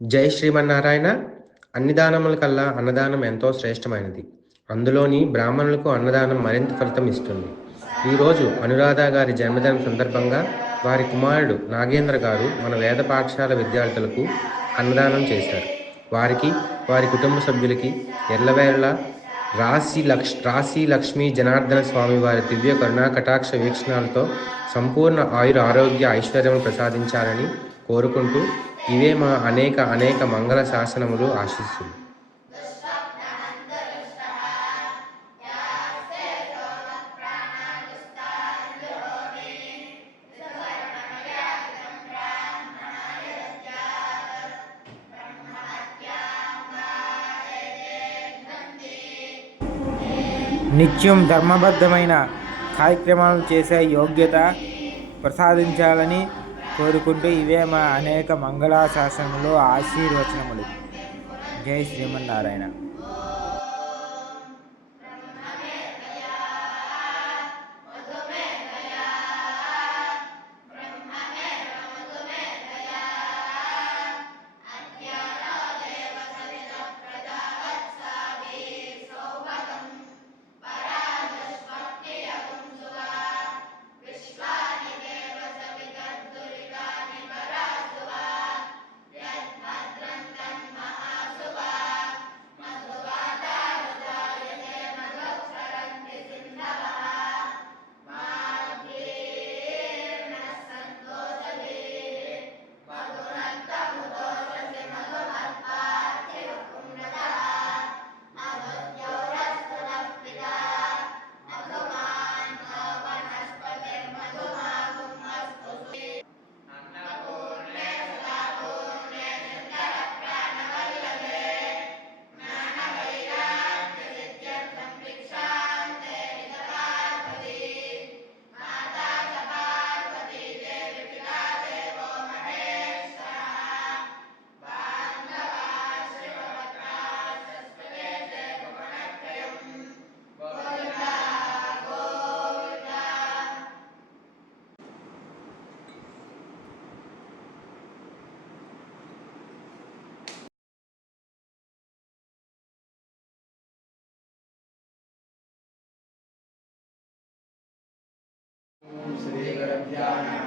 జై శ్రీమన్నారాయణ అన్ని దానముల కల్లా అన్నదానం ఎంతో శ్రేష్టమైనది. అందులోని బ్రాహ్మణులకు అన్నదానం మరింత ఫలితం ఇస్తుంది. ఈరోజు అనురాధ గారి జన్మదినం సందర్భంగా వారి కుమారుడు నాగేంద్ర గారు మన వేద పాఠశాల విద్యార్థులకు అన్నదానం చేశారు. వారికి వారి కుటుంబ సభ్యులకి ఎల్లవేళలా రాశి లక్ష్ రాశి లక్ష్మీ జనార్దన స్వామి వారి దివ్య కరుణా కటాక్ష వీక్షణాలతో సంపూర్ణ ఆయుర ఆరోగ్య ఐశ్వర్యం ప్రసాదించాలని కోరుకుంటూ ఇవే మా అనేక అనేక మంగళ శాసనములు ఆశిస్తుంది. నిత్యం ధర్మబద్ధమైన కార్యక్రమాలు చేసే యోగ్యత ప్రసాదించాలని కోరుకుంటూ ఇవే మా అనేక మంగళాశాసనములు ఆశీర్వచనములు. జై శ్రీమన్నారాయణ. ओम श्री गणभ्याम